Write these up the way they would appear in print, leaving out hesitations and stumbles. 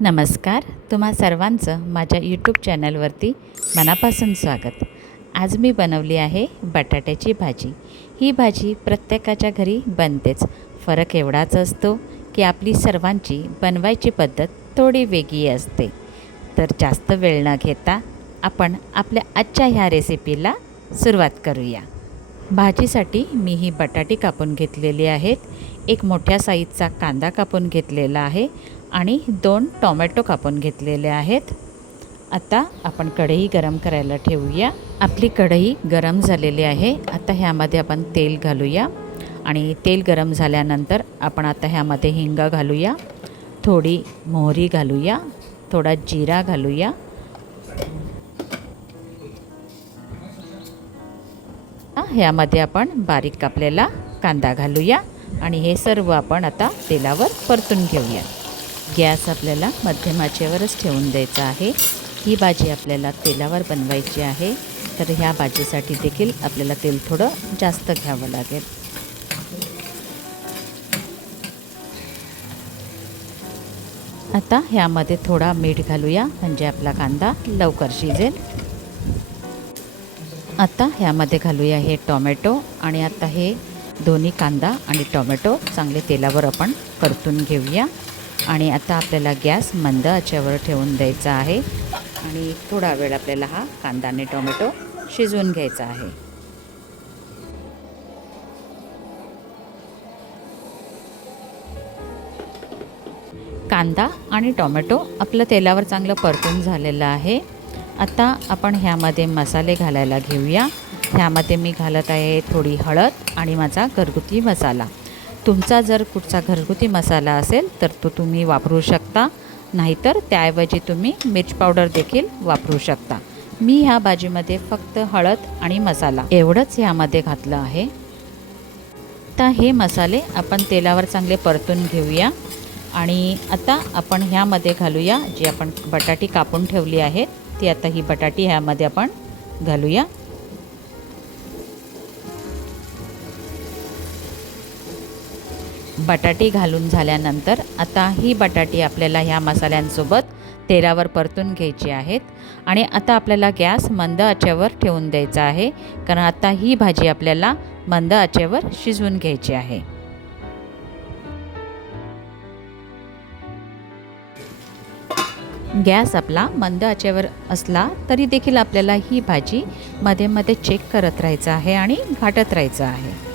नमस्कार, तुम्हा सर्वांचं माझ्या यूट्यूब चॅनलवरती मनापासून स्वागत। आज मी बनवली आहे बटाट्याची भाजी। ही भाजी प्रत्येकाच्या घरी बनतेच, फरक एवढाच असतो की आपली सर्वांची बनवायची पद्धत थोडी वेगळी असते। तर जास्त वेळ न घेता आपण आपल्या आजच्या ह्या रेसिपीला सुरुवात करूया। भाजीसाठी मी ही बटाटी कापून घेतलेली आहेत, एक मोठ्या साईजचा कांदा कापून घेतलेला आहे आणि 2 टोमॅटो कापून घेतलेले आहेत। आता आपण कढई गरम करायला ठेवूया। आपली कढई गरम झालेली आहे। आता ह्यामध्ये आपण तेल घालूया आणि तेल गरम झाल्यानंतर आपण आता ह्यामध्ये हिंग घालूया, थोडी मोहरी घालूया, थोडा जिरा घालूया, ह्यामध्ये आपण बारीक कापलेला कांदा घालूया आणि हे सर्व आपण आता तेलावर परतून घेऊया। गॅस आपल्याला मध्यम आचेवरच ठेवून द्यायचा आहे। ही भाजी आपल्याला तेलावर बनवायची आहे, तर ह्या भाजीसाठी देखील आपल्याला तेल थोडं जास्त घ्यावं लागेल। आता ह्यामध्ये थोडा मीठ घालूया, म्हणजे आपला कांदा लवकर शिजेल। आता ह्यामध्ये घालूया हे टोमॅटो आणि आता हे दोन्ही कांदा आणि टोमॅटो चांगले तेलावर आपण परतून घेऊया। आणि आता आपल्याला गॅस मंद आचेवर ठेवून द्यायचा आहे आणि थोडा वेळ आपल्याला हा कांदा आणि टोमॅटो शिजवून घ्यायचा आहे। कांदा आणि टोमॅटो आपलं तेलावर चांगलं परतून झालेलं आहे। आता आपण ह्यामध्ये मसाले घालायला घेऊया। ह्यामध्ये मी घालत आहे थोडी हळद आणि माझा घरगुती मसाला। तुमचा जर कुठचा घरगुती मसाला असेल तर तो तुम्ही वापरू शकता, नाहीतर त्याऐवजी तुम्ही मिर्च पावडर देखील वापरू शकता। मी ह्या भाजीमध्ये फक्त हळद आणि मसाला एवढंच ह्यामध्ये घातलं आहे। तर हे मसाले आपण तेलावर चांगले परतून घेऊया आणि आता आपण ह्यामध्ये घालूया जी आपण बटाटी कापून ठेवली आहे ती। आता ही बटाटी ह्यामध्ये आपण घालूया। बटाटी घालून झाल्यानंतर आता ही बटाटी आपल्याला ह्या मसाल्यांसोबत तेलावर परतून घ्यायची आहेत आणि आता आपल्याला गॅस मंद आचेवर ठेवून द्यायचा आहे, कारण आता ही भाजी आपल्याला मंद आचेवर शिजवून घ्यायची आहे। गॅस आपला मंद आचेवर असला तरी देखील आपल्याला ही भाजी मध्ये मध्ये चेक करत राहायचं आहे आणि घाटत राहायचं आहे।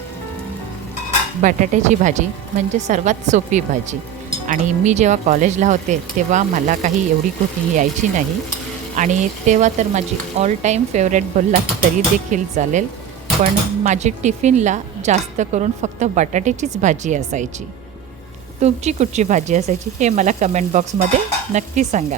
बटाट्याची भाजी म्हणजे सर्वात सोपी भाजी आणि मी जेव्हा कॉलेजला होते तेव्हा मला काही एवढी कुकिंग यायची नाही आणि तेव्हा तर माझी ऑल टाईम फेवरेट बोललात तरी देखील चालेल, पण माझी टिफिनला जास्त करून फक्त बटाट्याचीच भाजी असायची। तुमची कुठची भाजी असायची हे मला कमेंट बॉक्समध्ये नक्की सांगा।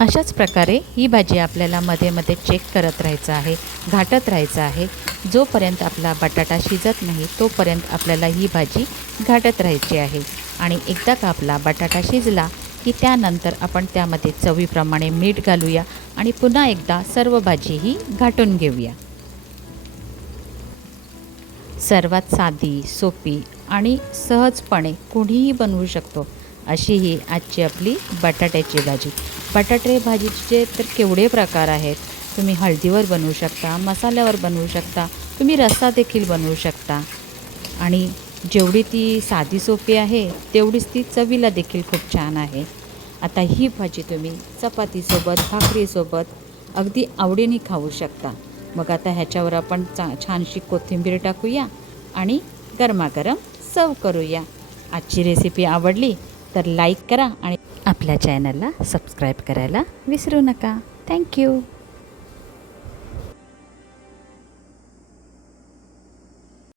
अशाच प्रकारे ही भाजी आपल्याला मध्ये मध्ये चेक करत राहायचं आहे, घाटत राहायचं आहे। जोपर्यंत आपला बटाटा शिजत नाही तोपर्यंत आपल्याला ही भाजी घाटत राहायची आहे आणि एकदा का आपला बटाटा शिजला की त्यानंतर आपण त्यामध्ये चवीप्रमाणे मीठ घालूया आणि पुन्हा एकदा सर्व भाजी ही घाटून घेऊया। सर्वात साधी, सोपी आणि सहजपणे कुणीही बनवू शकतो अशी ही आजची आपली बटाट्याची भाजी। बटाटे भाजीचे तर केवढे प्रकार आहेत। तुम्ही हळदीवर बनवू शकता, मसाल्यावर बनवू शकता, तुम्ही रस्सा देखील बनवू शकता आणि जेवढी ती साधी सोपी आहे तेवढीच ती चवीला देखील खूप छान आहे। आता ही भाजी तुम्ही चपातीसोबत, भाकरीसोबत अगदी आवडीने खाऊ शकता। मग आता ह्याच्यावर आपण छानशी कोथिंबीर टाकूया आणि गरमागरम सर्व करूया। आजची रेसिपी आवडली तर लाईक करा आणि आपल्या चॅनलला सबस्क्राईब करायला विसरू नका। थँक्यू।